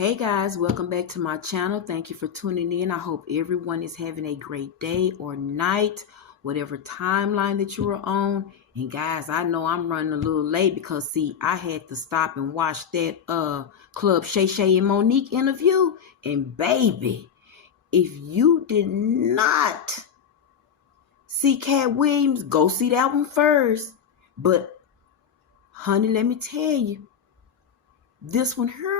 Hey guys, welcome back to my channel. Thank you for tuning in. I hope everyone is having a great day or night, whatever timeline that you are on. And guys, I know I'm running a little late because see, I had to stop and watch that Club Shay and Monique interview. And baby, if you did not see Cat Williams, go see that one first. But honey, let me tell you, this one here,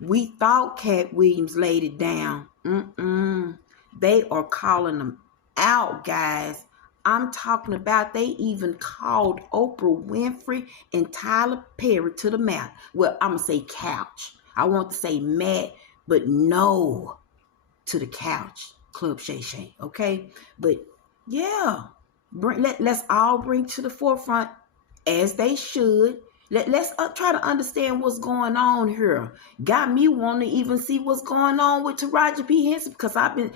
we thought Cat Williams laid it down. They are calling them out, guys. I'm talking about they even called Oprah Winfrey and Tyler Perry to the mat. Well, I'm going to say couch. I want to say mat, but no, to the couch. Club Shay, okay? But yeah, let's all bring to the forefront, as they should. Let's try to understand what's going on here. Got me wanting to even see what's going on with Taraji P. Henson because I've been,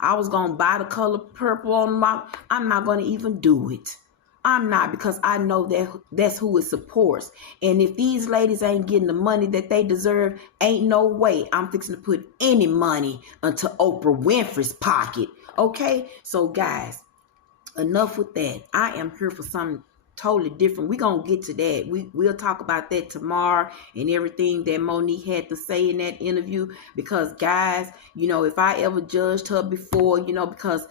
I was going to buy the color purple on my, I'm not going to even do it. I'm not, because I know that that's who it supports. And if these ladies ain't getting the money that they deserve, ain't no way I'm fixing to put any money into Oprah Winfrey's pocket. Okay? So guys, enough with that. I am here for something totally different. We're going to get to that. We'll talk about that tomorrow and everything that Monique had to say in that interview. Because guys, if I ever judged her before, because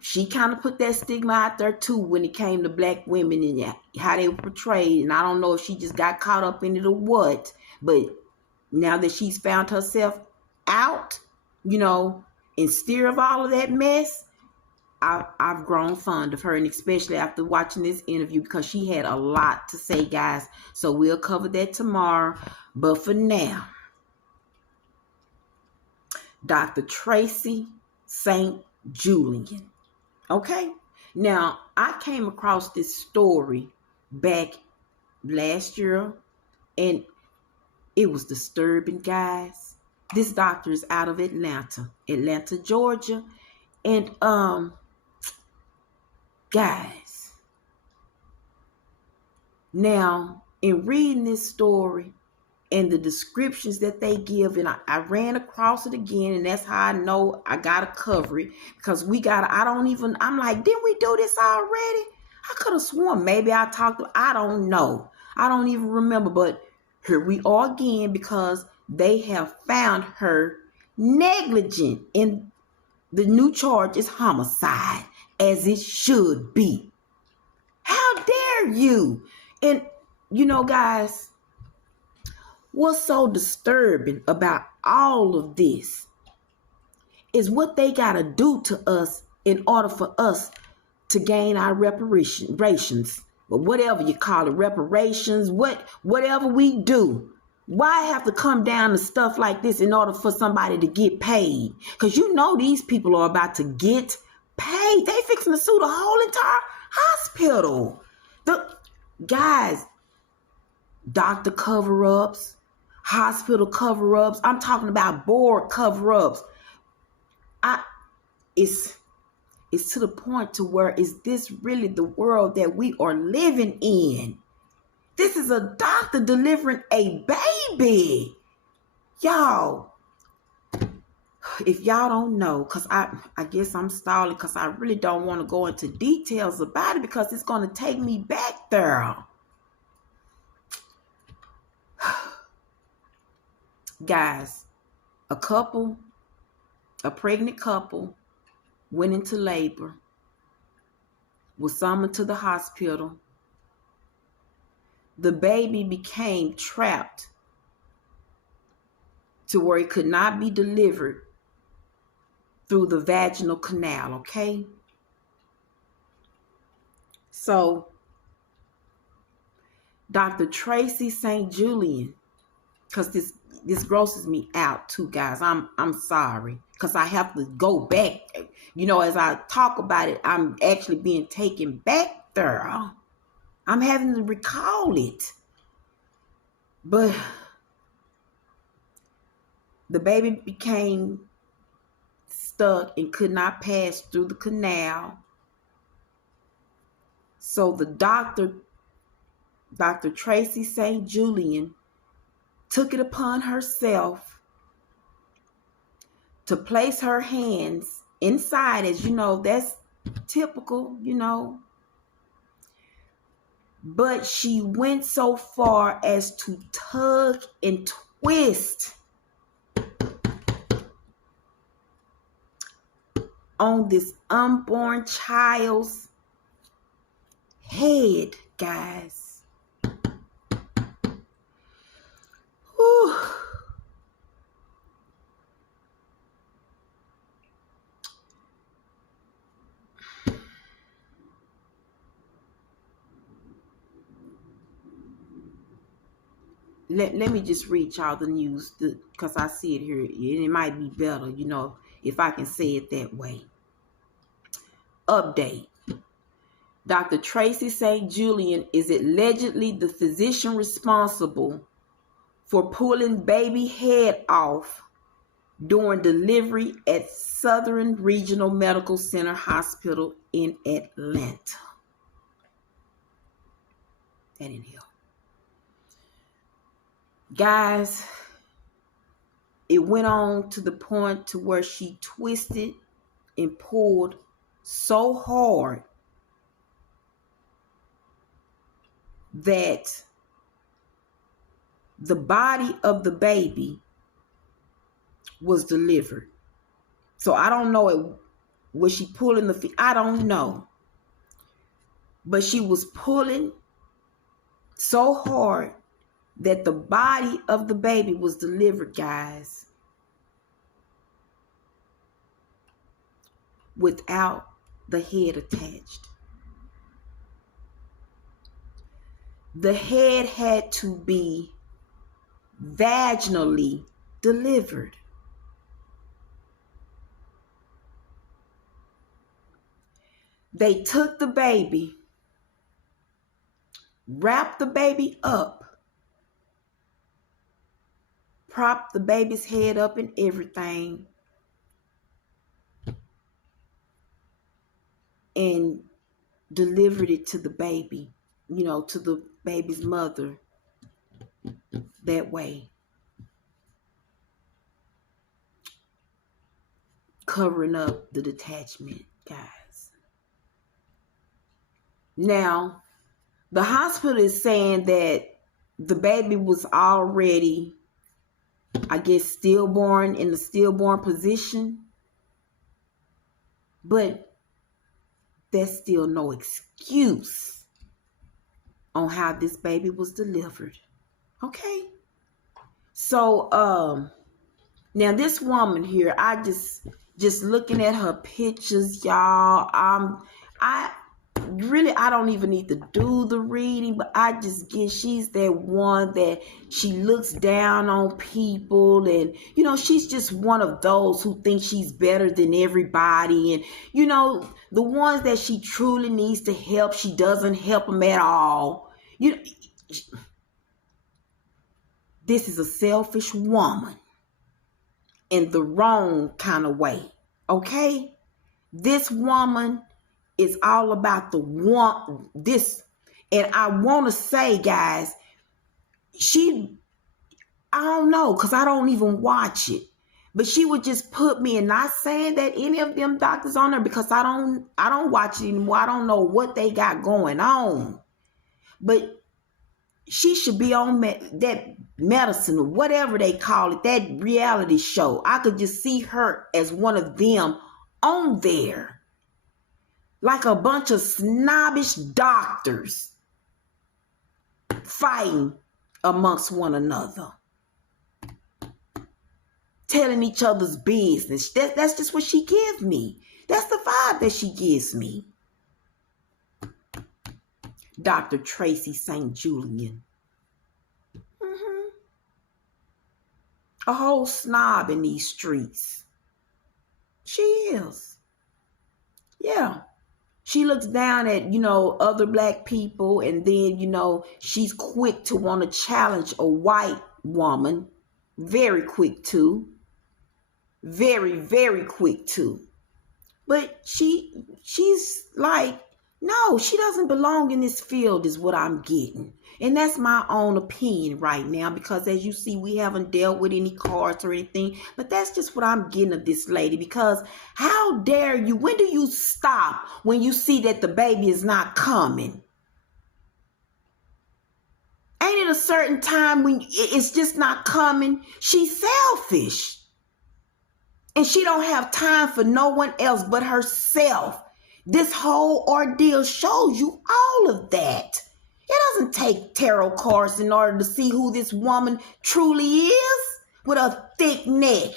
she kind of put that stigma out there too when it came to black women and how they were portrayed. And I don't know if she just got caught up in it or what. But now that she's found herself out, and steer of all of that mess, I've grown fond of her, and especially after watching this interview, because she had a lot to say, guys. So we'll cover that tomorrow. But for now, Dr. Tracey St. Julian. Okay? Now, I came across this story back last year, and it was disturbing, guys. This doctor is out of Atlanta, Georgia. And, guys, now, in reading this story and the descriptions that they give, and I ran across it again, and that's how I know I got to cover it, because I'm like, didn't we do this already? I could have sworn maybe I don't know. I don't even remember, but here we are again, because they have found her negligent, and the new charge is homicide, as it should be. How dare you? And, guys, what's so disturbing about all of this is what they got to do to us in order for us to gain our reparations, or whatever you call it, reparations, whatever we do. Why have to come down to stuff like this in order for somebody to get paid? Because these people are about to get paid. They fixing to sue the whole entire hospital. Guys, doctor cover-ups, hospital cover-ups. I'm talking about board cover-ups. It's to the point to where, is this really the world that we are living in? This is a doctor delivering a baby. Y'all, if y'all don't know, because I guess I'm stalling because I really don't want to go into details about it, because it's going to take me back there. Guys, a pregnant couple went into labor, was summoned to the hospital. The baby became trapped to where it could not be delivered through the vaginal canal, okay? So, Dr. Tracey St. Julian, because this grosses me out too, guys. I'm sorry, because I have to go back. As I talk about it, I'm actually being taken back there. I'm having to recall it. But the baby became stuck and could not pass through the canal. So the doctor, Dr. Tracey St. Julian, took it upon herself to place her hands inside, as you know, that's typical, you know. But she went so far as to tug and twist on this unborn child's head, guys. Whew. Let me just read y'all the news because I see it here. And it might be better, you know, if I can say it that way. Update. Dr. Tracey St. Julian is allegedly the physician responsible for pulling baby head off during delivery at Southern Regional Medical Center Hospital in Atlanta. That didn't help. Guys, it went on to the point to where she twisted and pulled so hard that the body of the baby was delivered. So I don't know, was she pulling the feet? I don't know. But she was pulling so hard that the body of the baby was delivered, guys, without the head attached. The head had to be vaginally delivered. They took the baby, wrapped the baby up, propped the baby's head up and everything, and delivered it to the baby, you know, to the baby's mother that way. Covering up the detachment, guys. Now, the hospital is saying that the baby was already, I guess, stillborn, in the stillborn position. But there's still no excuse on how this baby was delivered. Okay? So, now this woman here, I just looking at her pictures, y'all, I don't even need to do the reading, but I just get, she's that one that she looks down on people, and, you know, she's just one of those who thinks she's better than everybody, and, you know, the ones that she truly needs to help, she doesn't help them at all. You know, this is a selfish woman in the wrong kind of way, okay? This woman is all about the one, this, and I want to say, guys, I don't know, because I don't even watch it, but she would just put me, and not saying that any of them doctors on there, because I don't watch it anymore. I don't know what they got going on, but she should be on that medicine or whatever they call it, that reality show. I could just see her as one of them on there. Like a bunch of snobbish doctors fighting amongst one another, telling each other's business. That's just what she gives me. That's the vibe that she gives me. Dr. Tracey St. Julian. A whole snob in these streets. She is. Yeah. She looks down at, you know, other black people, and then, you know, she's quick to want to challenge a white woman. Very quick too. Very, very quick too. But she's like, No, she doesn't belong in this field is what I'm getting. And that's my own opinion right now, because as you see, we haven't dealt with any cards or anything, but that's just what I'm getting of this lady. Because how dare you, when do you stop when you see that the baby is not coming? Ain't it a certain time when it's just not coming? She's selfish. And she don't have time for no one else but herself. This whole ordeal shows you all of that. It doesn't take tarot cards in order to see who this woman truly is with a thick neck.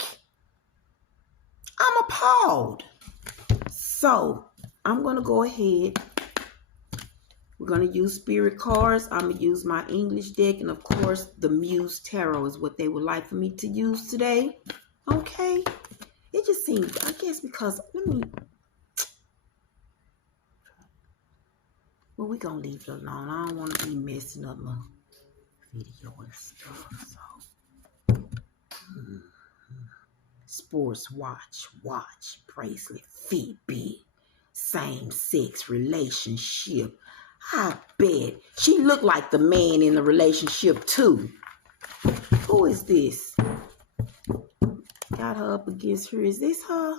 I'm appalled. So, I'm going to go ahead. We're going to use spirit cards. I'm going to use my English deck. And of course, the Muse Tarot is what they would like for me to use today. Okay. It just seems, I guess, because, well, we're going to leave it alone. I don't want to be messing up my video and stuff. So, sports watch, bracelet, Fitbit, same-sex relationship. I bet she looked like the man in the relationship, too. Who is this? Got her up against her. Is this her?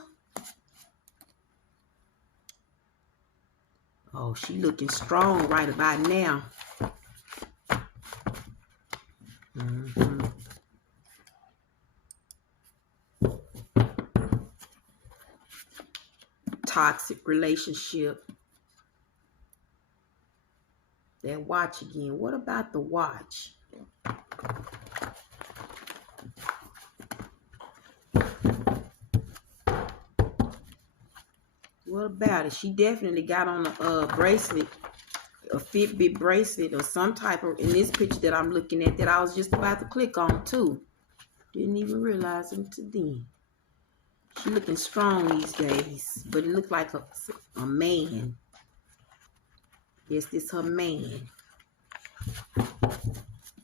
Oh, she looking strong right about now. Toxic relationship. That watch again. What about the watch? What about it? She definitely got on a bracelet, a Fitbit bracelet or some type of, in this picture that I'm looking at that I was just about to click on too. Didn't even realize it until then. She looking strong these days, but it looked like a man. Yes, this her man.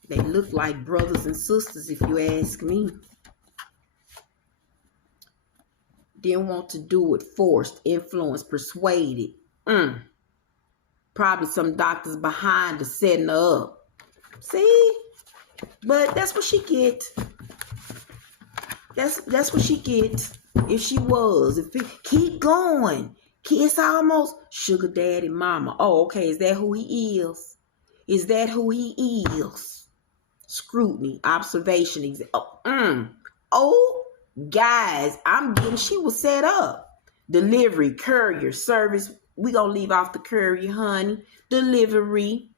They look like brothers and sisters if you ask me. Didn't want to do it, forced, influenced, persuaded. Probably some doctors behind to setting her up. See? But that's what she get. That's what she gets. If she was. Keep going. It's almost sugar daddy mama. Oh, okay. Is that who he is? Is that who he is? Scrutiny, observation. Oh, guys, I'm getting, she was set up. Delivery, courier, service. We gonna leave off the courier, honey. Delivery.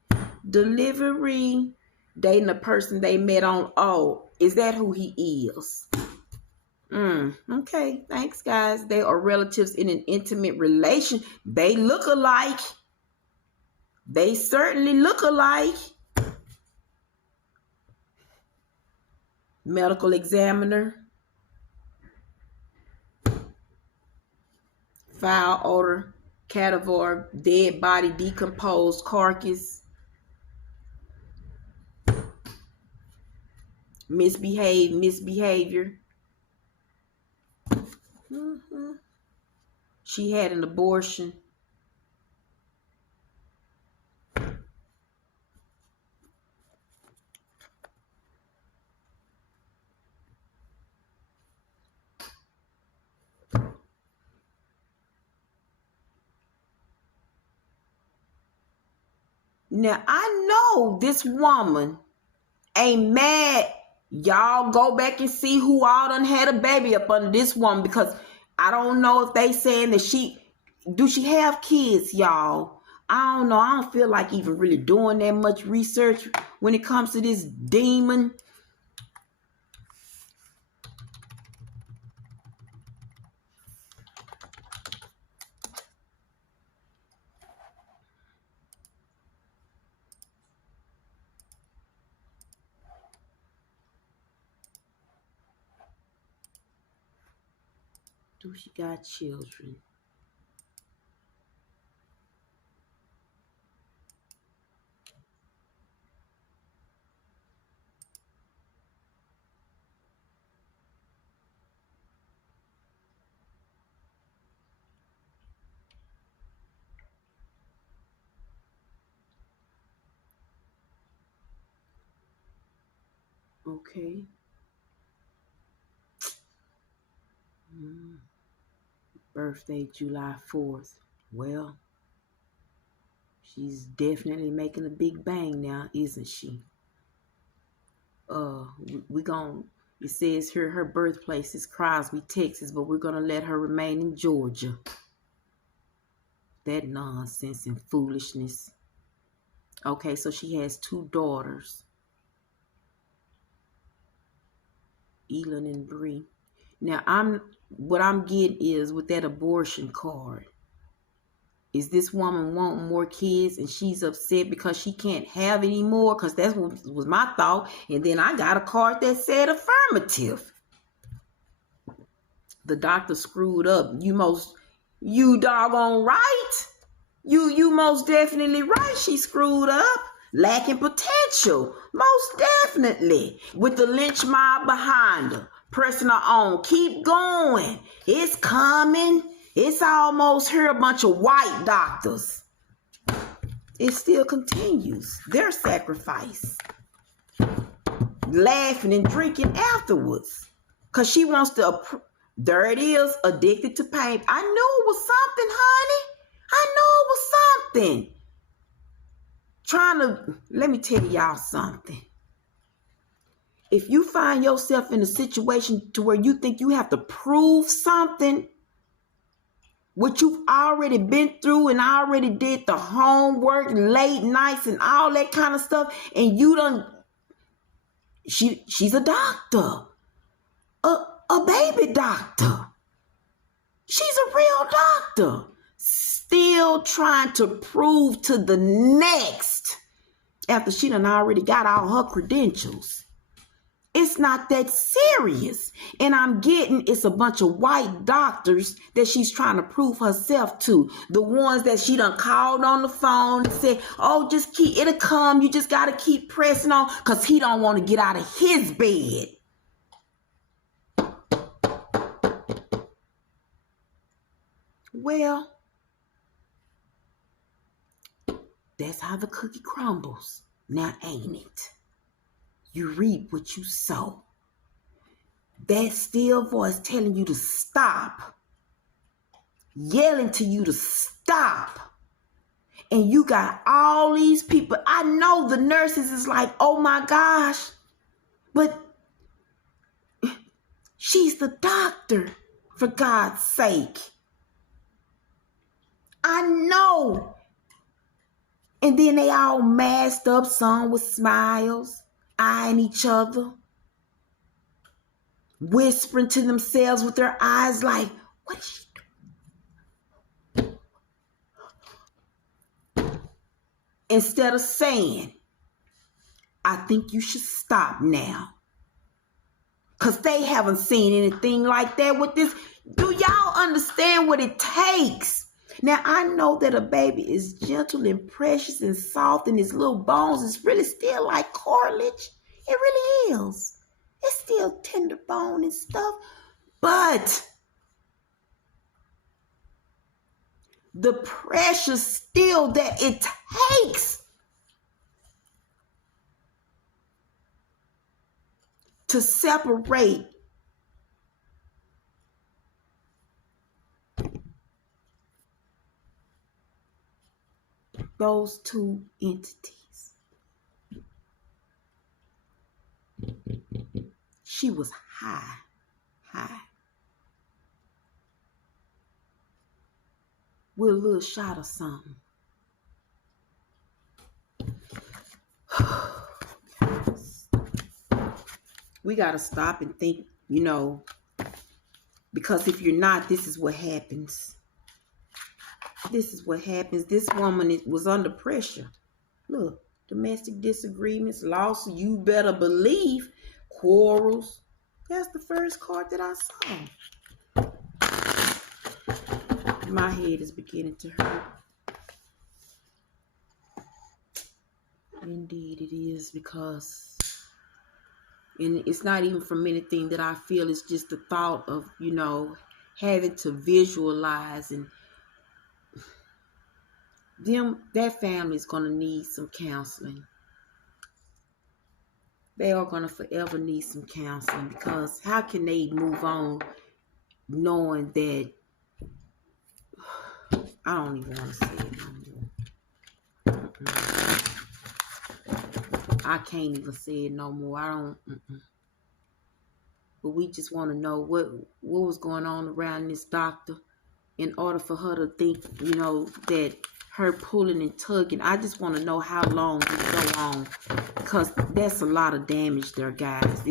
Dating a person they met on. Oh, is that who he is? Okay, thanks, guys. They are relatives in an intimate relation. They look alike. They certainly look alike. Medical examiner. Foul odor, cadaver, dead body, decomposed carcass. Misbehavior. She had an abortion. Now, I know this woman ain't mad. Y'all go back and see who all done had a baby up under this woman, because I don't know if they saying that do she have kids, y'all? I don't know. I don't feel like even really doing that much research when it comes to this demon. Do she got children? Okay. Birthday July 4th. Well, she's definitely making a big bang now, isn't she? We gon' it says here her birthplace is Crosby, Texas, but we're gonna let her remain in Georgia. That nonsense and foolishness. Okay, so she has 2 daughters, Elin and Bree. Now what I'm getting is with that abortion card. Is this woman wanting more kids and she's upset because she can't have any more? Because that was my thought. And then I got a card that said affirmative. The doctor screwed up. You doggone right. You most definitely right. She screwed up. Lacking potential. Most definitely. With the lynch mob behind her. Pressing her on. Keep going. It's coming. It's almost here. A bunch of white doctors. It still continues. Their sacrifice. Laughing and drinking afterwards. Because she wants to... There it is. Addicted to pain. I knew it was something, honey. I knew it was something. Let me tell y'all something. If you find yourself in a situation to where you think you have to prove something, what you've already been through and already did the homework, late nights and all that kind of stuff, and you done, she's a doctor, a baby doctor. She's a real doctor. Still trying to prove to the next after she done already got all her credentials. It's not that serious. And I'm getting it's a bunch of white doctors that she's trying to prove herself to. The ones that she done called on the phone and said, oh, just keep, it'll come. You just got to keep pressing on because he don't want to get out of his bed. Well, that's how the cookie crumbles. Now, ain't it? You reap what you sow. That still voice telling you to stop. Yelling to you to stop. And you got all these people. I know the nurses is like, oh my gosh. But she's the doctor, for God's sake. I know. And then they all masked up, some with smiles, eyeing each other, whispering to themselves with their eyes like, what is she doing? Instead of saying, I think you should stop now. Because they haven't seen anything like that with this. Do y'all understand what it takes? Now, I know that a baby is gentle and precious and soft, and his little bones is really still like cartilage. It really is. It's still tender bone and stuff. But the pressure still that it takes to separate those two entities. She was high. With a little shot of something. We got to stop and think, because if you're not, this is what happens. This is what happens. This woman was under pressure. Look, domestic disagreements, lawsuits, you better believe, quarrels. That's the first card that I saw. My head is beginning to hurt. Indeed it is, because, and it's not even from anything that I feel, it's just the thought of, having to visualize, and that family is going to need some counseling. They are going to forever need some counseling, because how can they move on knowing that, I don't even want to say it no more. I can't even say it no more. I don't. But we just want to know what was going on around this doctor in order for her to think, that her pulling and tugging. I just want to know how long this go on, because that's a lot of damage there, guys.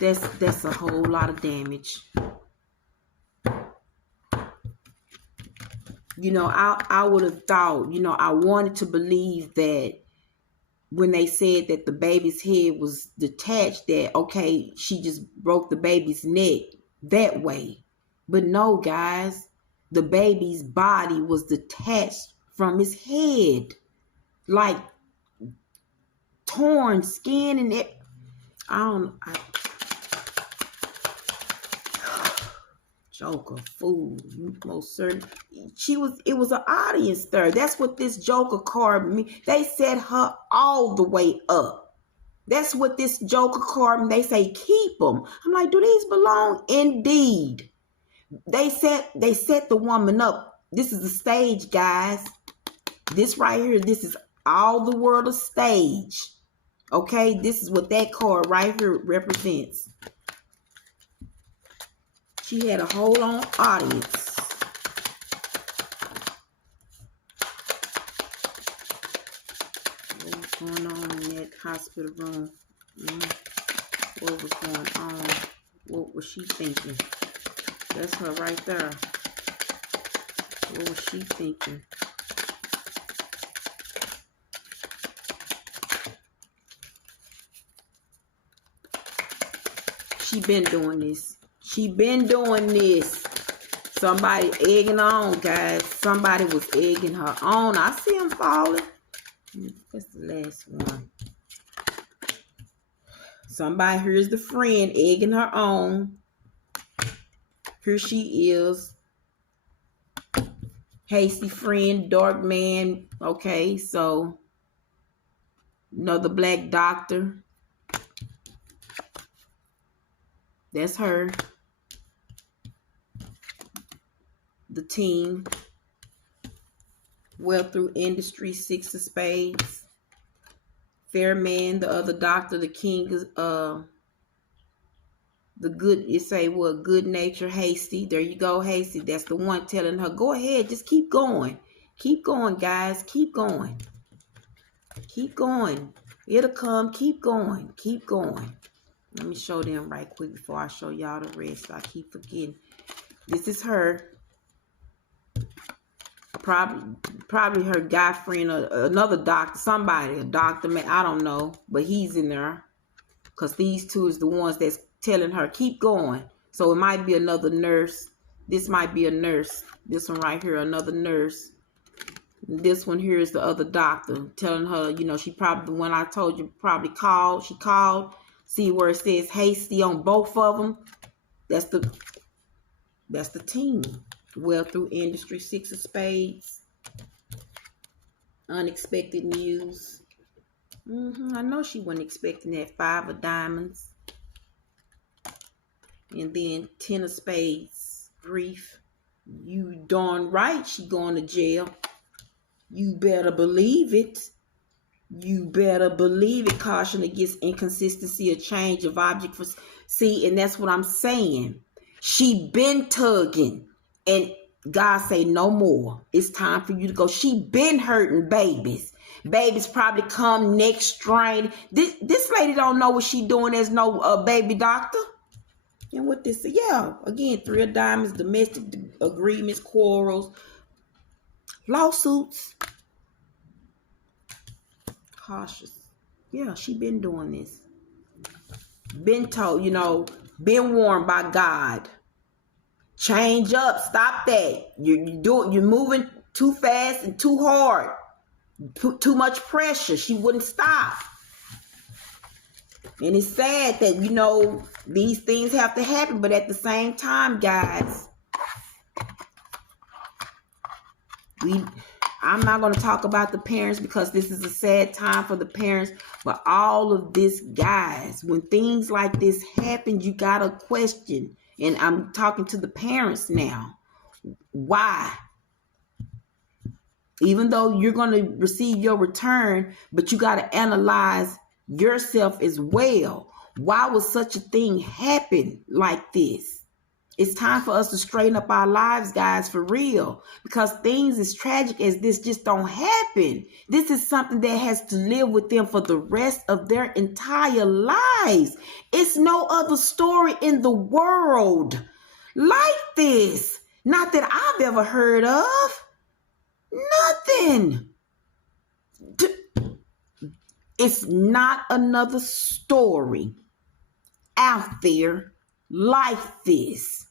That's a whole lot of damage. I would have thought, I wanted to believe that when they said that the baby's head was detached, that, okay, she just broke the baby's neck that way. But no, guys, the baby's body was detached from his head. Like torn skin and it. Joker, fool, most certain. It was an audience there. That's what this Joker card means. They set her all the way up. That's what this Joker card means. They say keep them. I'm like, do these belong? Indeed. They set the woman up. This is the stage, guys. This right here, this is all the world of stage. Okay, this is what that card right here represents. She had a whole on audience. What was going on in that hospital room? What was going on? What was she thinking? That's her right there. What was she thinking? She been doing this. She been doing this. Somebody egging her on, guys. Somebody was egging her on. I see him falling. That's the last one. Somebody, here's the friend egging her on. Here she is. Hasty friend, dark man. Okay, so another black doctor. That's her. The team. Well through industry, 6 of spades. Fair man, the other doctor, the king is the good, it say what, good nature, hasty. There you go, hasty. That's the one telling her, go ahead, just keep going. Keep going, guys. Keep going. Keep going. It'll come. Keep going. Keep going. Let me show them right quick before I show y'all the rest. I keep forgetting. This is her. Probably her guy friend or another doctor, somebody, a doctor, man, I don't know, but he's in there because these two is the ones that's telling her keep going. So it might be another nurse. This might be a nurse. This one right here, another nurse. This one here is the other doctor telling her, she probably, the one I told you, probably called. She called. See where it says hasty on both of them. That's the team. Well through industry, 6 of spades. Unexpected news. I know she wasn't expecting that. 5 of diamonds. And then 10 of spades. Grief. You darn right she going to jail. You better believe it. You better believe it. Caution against inconsistency or change of object. See, and that's what I'm saying. She been tugging. And God say no more. It's time for you to go. She been hurting babies. Babies probably come next strain. This lady don't know what she doing as no baby doctor. And what this, yeah, again, 3 of diamonds, domestic agreements, quarrels, lawsuits. Cautious. Yeah, she been doing this. Been told, been warned by God. Change up. Stop that. You're moving too fast and too hard. Too much pressure. She wouldn't stop. And it's sad that, these things have to happen. But at the same time, guys, I'm not going to talk about the parents because this is a sad time for the parents. But all of this, guys, when things like this happen, you got to question. And I'm talking to the parents now. Why? Even though you're going to receive your return, but you got to analyze yourself as well. Why would such a thing happen like this? It's time for us to straighten up our lives, guys, for real. Because things as tragic as this just don't happen. This is something that has to live with them for the rest of their entire lives. It's no other story in the world like this. Not that I've ever heard of. Nothing. It's not another story out there like this.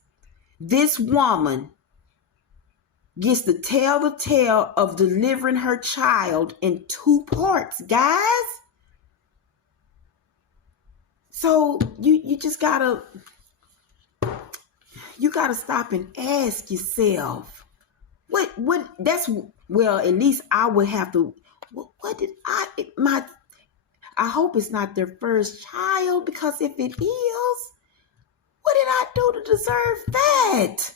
This woman gets to tell the tale of delivering her child in 2 parts, guys. So you just gotta stop and ask yourself, at least I would have to, I hope it's not their first child, because if it is, what did I do to deserve that?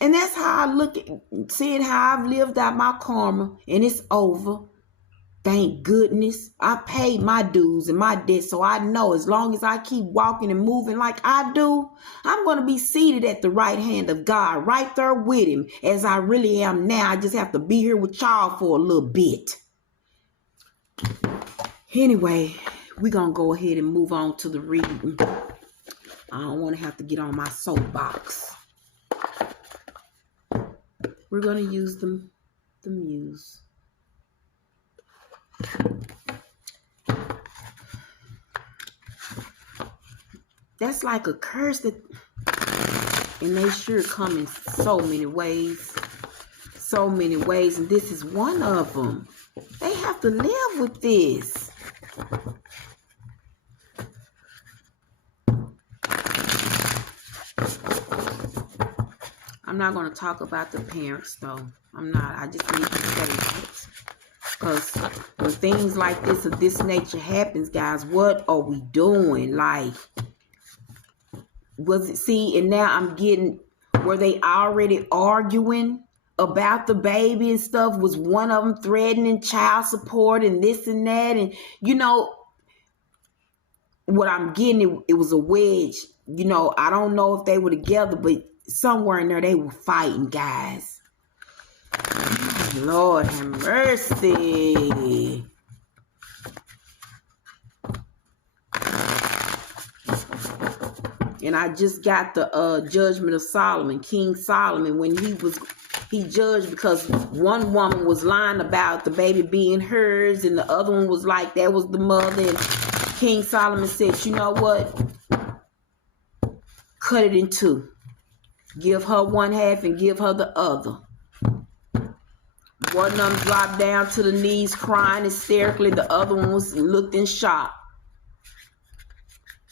And that's how I look at seeing how I've lived out my karma and it's over. Thank goodness. I paid my dues and my debts, so I know as long as I keep walking and moving like I do, I'm going to be seated at the right hand of God, right there with him, as I really am now. I just have to be here with y'all for a little bit. Anyway, we're going to go ahead and move on to the reading. I don't want to have to get on my soapbox. We're going to use the muse. That's like a curse that, and they sure come in so many ways, and this is one of them. They have to live with this. I'm not going to talk about the parents, though. I'm not. I just need to say it. Because when things like this of this nature happens, guys, what are we doing? Like, and now I'm getting, were they already arguing about the baby and stuff? Was one of them threatening child support and this and that? And, what I'm getting, it was a wedge. I don't know if they were together, but somewhere in there they were fighting, guys. Lord have mercy. And I just got the judgment of Solomon, King Solomon, when he judged because one woman was lying about the baby being hers and the other one was like that was the mother. And King Solomon said, you know what? Cut it in 2. Give her one half and give her the other. One of them dropped down to the knees crying hysterically. The other one looked in shock.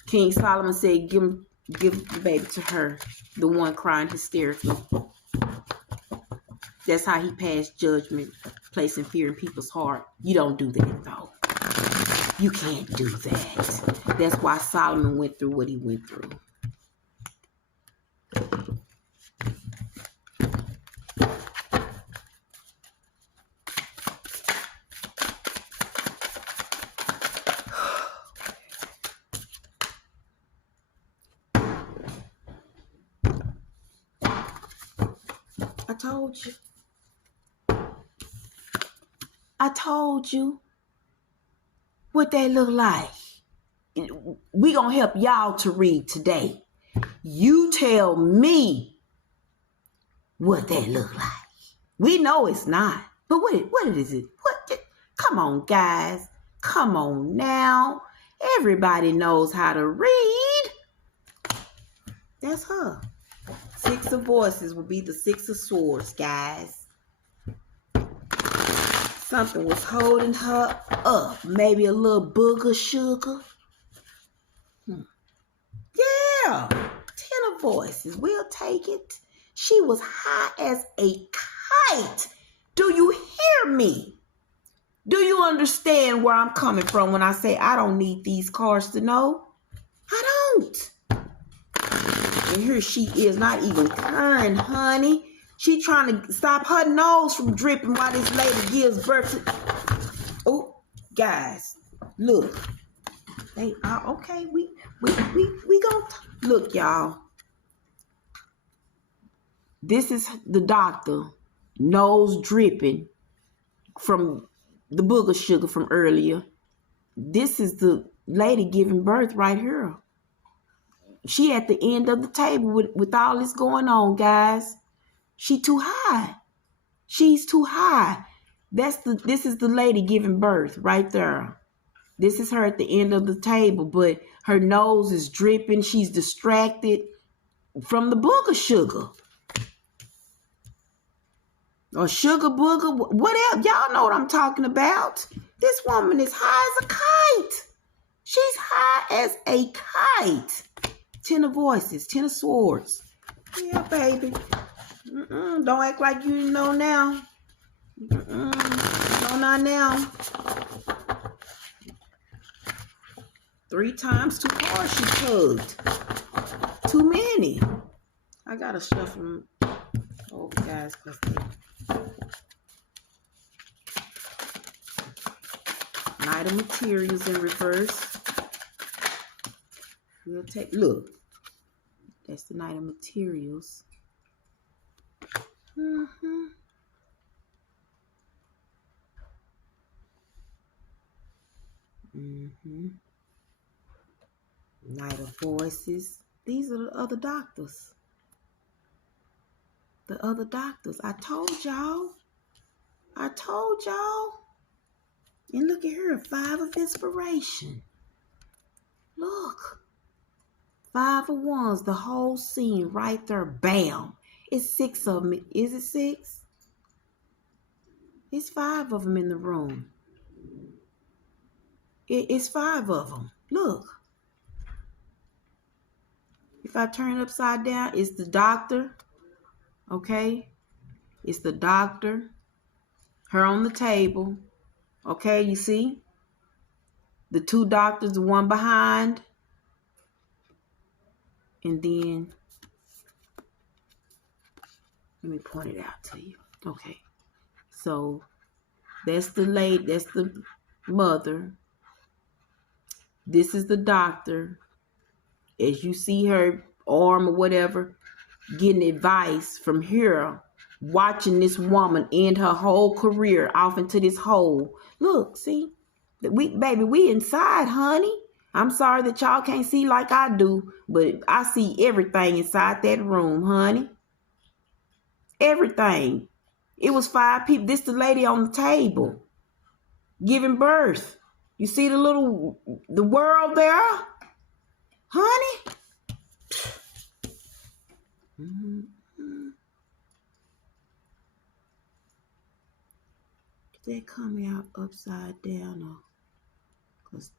King Solomon said, give the baby to her. The one crying hysterically. That's how he passed judgment, placing fear in people's heart. You don't do that, though. You can't do that. That's why Solomon went through what he went through. I told you what they look like. We gonna help y'all to read today. You tell me what they look like. We know it's not, but what is it? Come on, guys. Come on now. Everybody knows how to read. That's her. 6 of voices will be the 6 of swords, guys. Something was holding her up. Maybe a little booger sugar. Yeah. 10 of voices. We'll take it. She was high as a kite. Do you hear me? Do you understand where I'm coming from when I say I don't need these cards to know? I don't. And here she is, not even current, honey. She trying to stop her nose from dripping while this lady gives birth to... Oh, guys, look. They are okay. We gonna look, y'all. This is the doctor, nose dripping from the booger sugar from earlier. This is the lady giving birth right here. She at the end of the table with all this going on, guys. She too high. She's too high. This is the lady giving birth right there. This is her at the end of the table, but her nose is dripping. She's distracted from the booger sugar. Or sugar booger, whatever. Y'all know what I'm talking about. This woman is high as a kite. She's high as a kite. 10 of voices, 10 of swords. Yeah, baby. Don't act like you didn't know now. No, not now. 3 times too hard she tugged. Too many. I gotta shuffle them. Oh, guys, because Knight of Materials in reverse. We'll take, look. That's the Knight of Materials. Knight of Voices. These are the other doctors. The other doctors. I told y'all. And look at her, 5 of Inspiration. Look. 5 of Wands, the whole scene right there. Bam. It's 6 of them. Is it 6? It's 5 of them in the room. It's 5 of them. Look. If I turn it upside down, it's the doctor. Okay? It's the doctor. Her on the table. Okay, you see? The 2 doctors, the one behind. And then, let me point it out to you. Okay. So, that's the lady, that's the mother. This is the doctor. As you see her arm or whatever, getting advice from here, watching this woman end her whole career off into this hole. Look, see? We inside, honey. I'm sorry that y'all can't see like I do, but I see everything inside that room, honey. Everything. It was 5 people. This the lady on the table giving birth. You see the world there? Honey? Did that come out upside down or? Cause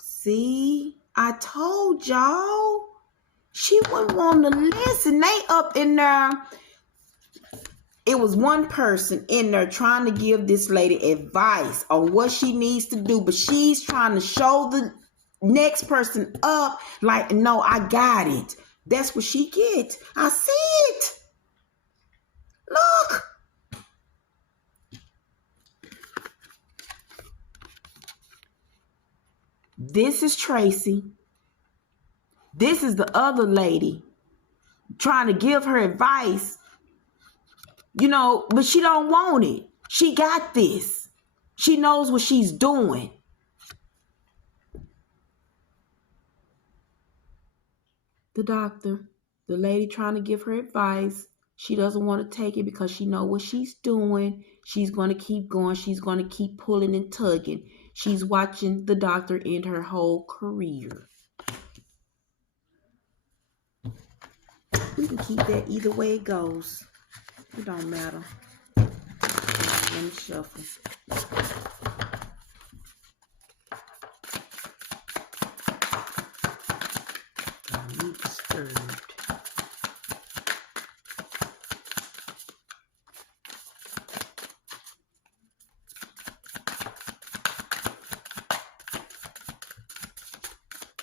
see, I told y'all. She wouldn't want to listen. They up in there. It was one person in there trying to give this lady advice on what she needs to do, but she's trying to show the next person up like, no, I got it. That's what she gets. I see it. Look. This is Tracey. This is the other lady trying to give her advice, but she don't want it. She got this. She knows what she's doing. The doctor, the lady trying to give her advice, she doesn't want to take it because she knows what she's doing. She's going to keep going. She's going to keep pulling and tugging. She's watching the doctor end her whole career. We can keep that either way it goes. It don't matter. Let me shuffle. You disturbed.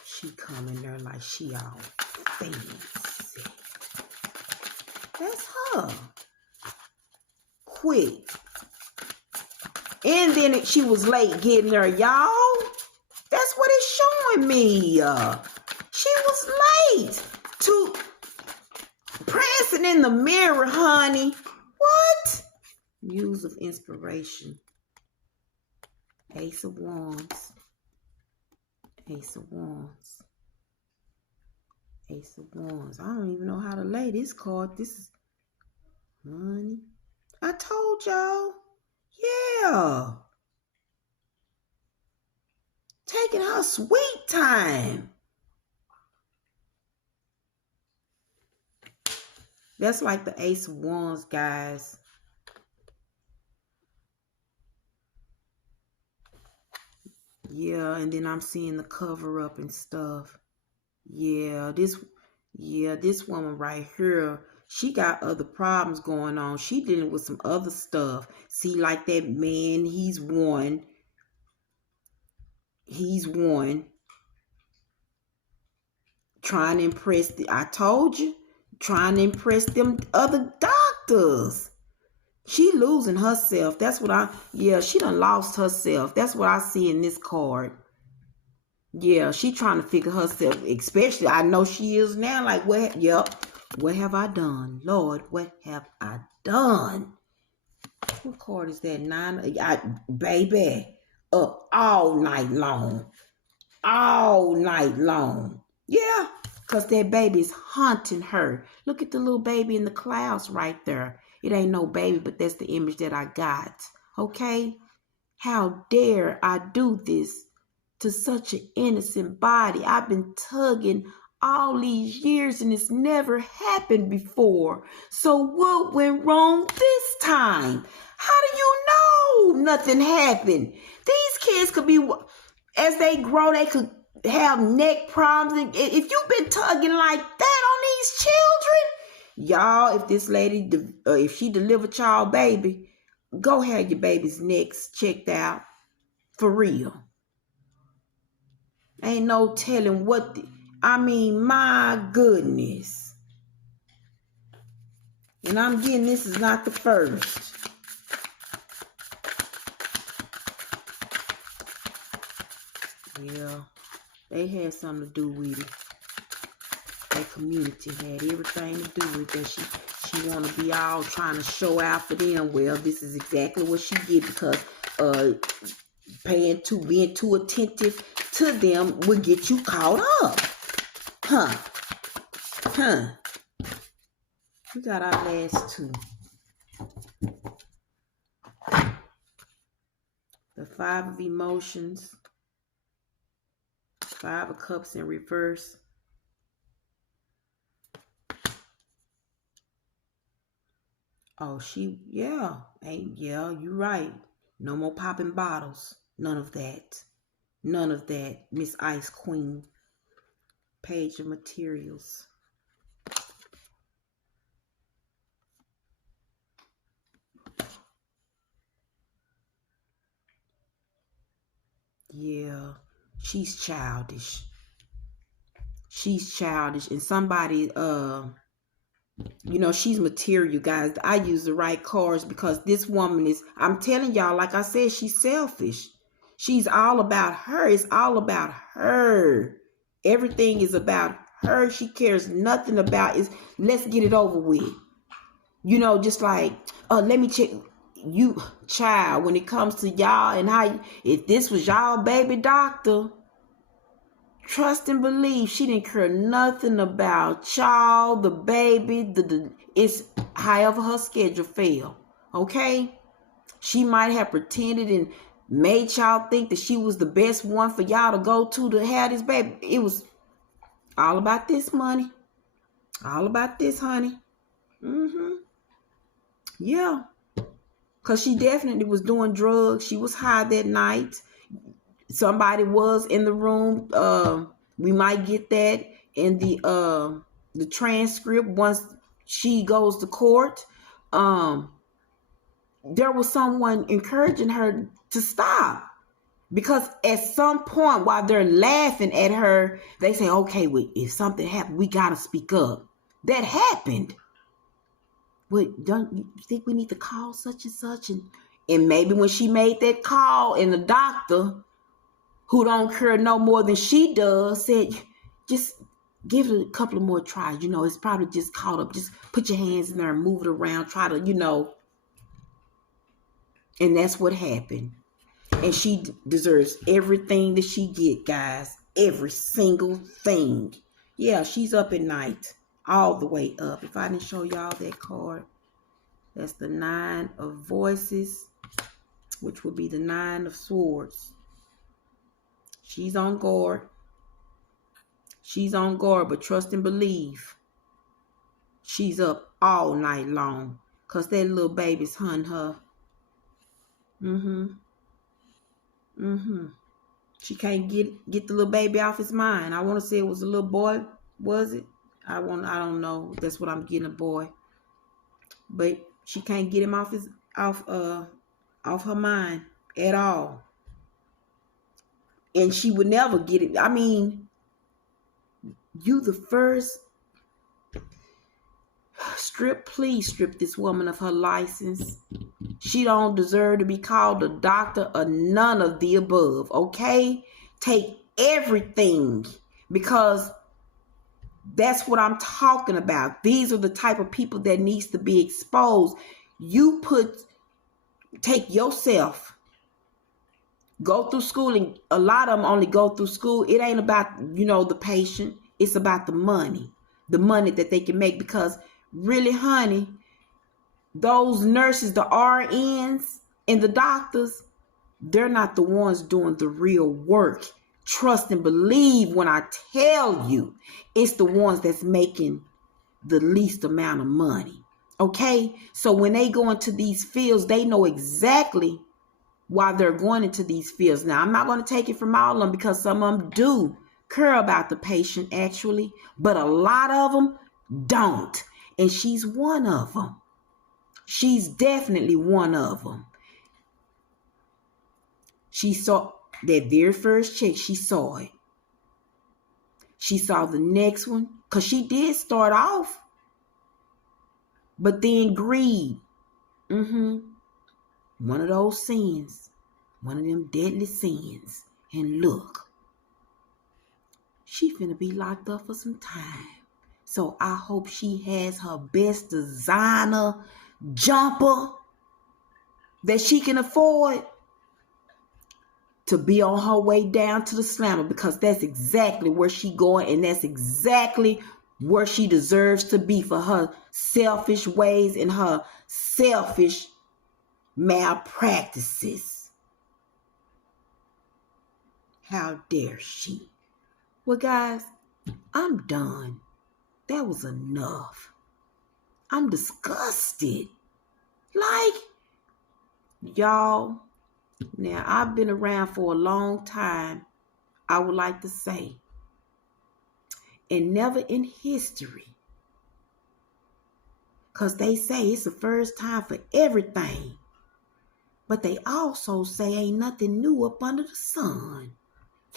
She come in there like she all fancy. That's her. Quick. And then she was late getting there, y'all. That's what it's showing me. She was late to prancing in the mirror, honey. What? Muse of inspiration. Ace of Wands. Ace of Wands. Ace of Wands. I don't even know how to lay this card. This is, honey, I told y'all. Yeah. Taking her sweet time. That's like the Ace of Wands, guys. Yeah, and then I'm seeing the cover up and stuff. Yeah, this woman right here, she got other problems going on. She dealing with some other stuff. See, like that man, he's one. Trying to impress I told you, trying to impress them other doctors. She losing herself. That's what she done lost herself. That's what I see in this card. Yeah, she trying to figure herself, especially, I know she is now, like, what have I done? Lord, what have I done? What card is that? 9, baby, up all night long. All night long. Yeah, because that baby's haunting her. Look at the little baby in the clouds right there. It ain't no baby, but that's the image that I got. Okay? How dare I do this to such an innocent body? I've been tugging all these years and it's never happened before. So what went wrong this time? How do you know nothing happened? These kids could be, as they grow, they could have neck problems. And if you've been tugging like that on these children, y'all, if this lady, if she delivered y'all baby, go have your baby's necks checked out. For real. Ain't no telling what my goodness. And I'm getting this is not the first. Yeah, they had something to do with it. That community had everything to do with that. She want to be all trying to show out for them. Well, this is exactly what she did, because being too attentive to them will get you caught up. We got our last two. The 5 of emotions. 5 of cups in reverse. Oh, you're right. No more popping bottles. None of that. None of that, Miss Ice Queen. Page of materials. Yeah, she's childish. She's childish. And somebody, she's material, guys. I use the right cards because this woman is, I'm telling y'all, like I said, she's selfish. She's all about her. It's all about her. Everything is about her. She cares nothing about is let's get it over with. Just like, let me check you, child, when it comes to y'all and how, if this was y'all baby doctor, trust and believe she didn't care nothing about y'all, the baby, it's however her schedule fell. Okay? She might have pretended and made y'all think that she was the best one for y'all to go to have this baby. It was all about this money. All about this, honey. Yeah. Because she definitely was doing drugs. She was high that night. Somebody was in the room. We might get that. in the transcript once she goes to court, there was someone encouraging her to stop. Because at some point while they're laughing at her, they say, okay, well, if something happened, we got to speak up. That happened. Wait, don't you think we need to call such and such? And maybe when she made that call and the doctor, who don't care no more than she does, said, just give it a couple of more tries. It's probably just caught up. Just put your hands in there and move it around. Try to, and that's what happened. And she deserves everything that she get, guys. Every single thing. Yeah, she's up at night. All the way up. If I didn't show y'all that card, that's the 9 of Voices, which would be the 9 of Swords. She's on guard. She's on guard, but trust and believe. She's up all night long. Because that little baby's hunting her. She can't get the little baby off his mind. I want to say it was a little boy. Was it? I don't know. That's what I'm getting, a boy. But she can't get him off her mind at all. And she would never get it. I mean, you the first please strip this woman of her license. She don't deserve to be called a doctor or none of the above, okay? Take everything, because that's what I'm talking about. These are the type of people that needs to be exposed. Take yourself, go through schooling. A lot of them only go through school. It ain't about, the patient. It's about the money that they can make, because really, honey, those nurses, the RNs and the doctors, they're not the ones doing the real work. Trust and believe when I tell you, it's the ones that's making the least amount of money. Okay? So when they go into these fields, they know exactly why they're going into these fields. Now, I'm not going to take it from all of them, because some of them do care about the patient, actually, but a lot of them don't. And she's one of them. She's definitely one of them. She saw that very first check. She saw it. She saw the next one, because she did start off. But then greed. One of those sins. One of them deadly sins. And look, she finna be locked up for some time. So I hope she has her best designer jumper that she can afford to be on her way down to the slammer, because that's exactly where she going, and that's exactly where she deserves to be for her selfish ways and her selfish malpractices. How dare she? Well, guys, I'm done. That was enough. I'm disgusted. Y'all, now I've been around for a long time, I would like to say, and never in history, because they say it's the first time for everything, but they also say ain't nothing new up under the sun.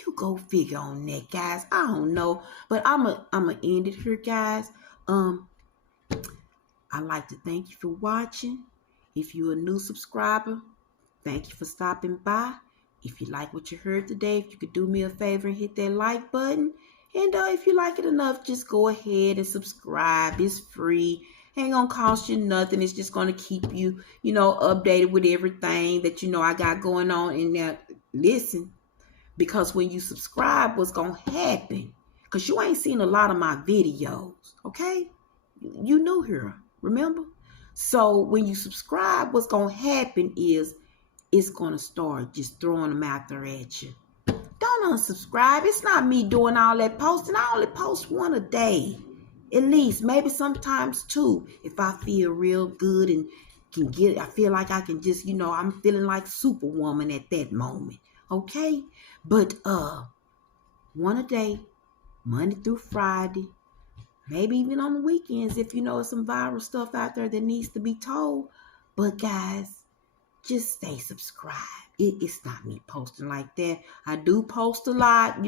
You go figure on that, guys. I don't know, but I'm a end it here, guys. I'd like to thank you for watching. If you're a new subscriber, thank you for stopping by. If you like what you heard today, if you could do me a favor and hit that like button. And if you like it enough, just go ahead and subscribe. It's free. Ain't gonna cost you nothing. It's just gonna keep you, updated with everything that I got going on. And now, listen, because when you subscribe, what's gonna happen? Because you ain't seen a lot of my videos, okay? You new here, remember? So when you subscribe, what's gonna happen is it's gonna start just throwing them out there at you. Don't unsubscribe. It's not me doing all that posting. I only post one a day, at least, maybe sometimes two, if I feel real good and I feel like I can just, I'm feeling like Superwoman at that moment. Okay? But one a day, Monday through Friday. Maybe even on the weekends if you know some viral stuff out there that needs to be told. But guys, just stay subscribed. It's not me posting like that. I do post a lot,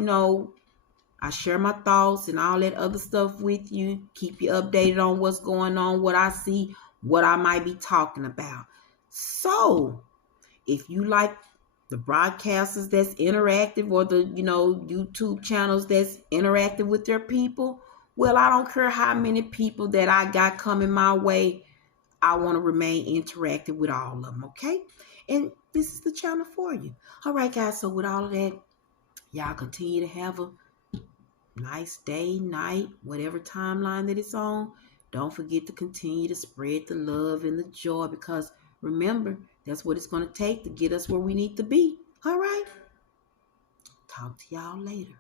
I share my thoughts and all that other stuff with you. Keep you updated on what's going on, what I see, what I might be talking about. So, if you like the broadcasters that's interactive or the, YouTube channels that's interactive with their people, well, I don't care how many people that I got coming my way. I want to remain interactive with all of them, okay? And this is the channel for you. All right, guys. So with all of that, y'all continue to have a nice day, night, whatever timeline that it's on. Don't forget to continue to spread the love and the joy, because remember, that's what it's going to take to get us where we need to be. All right. Talk to y'all later.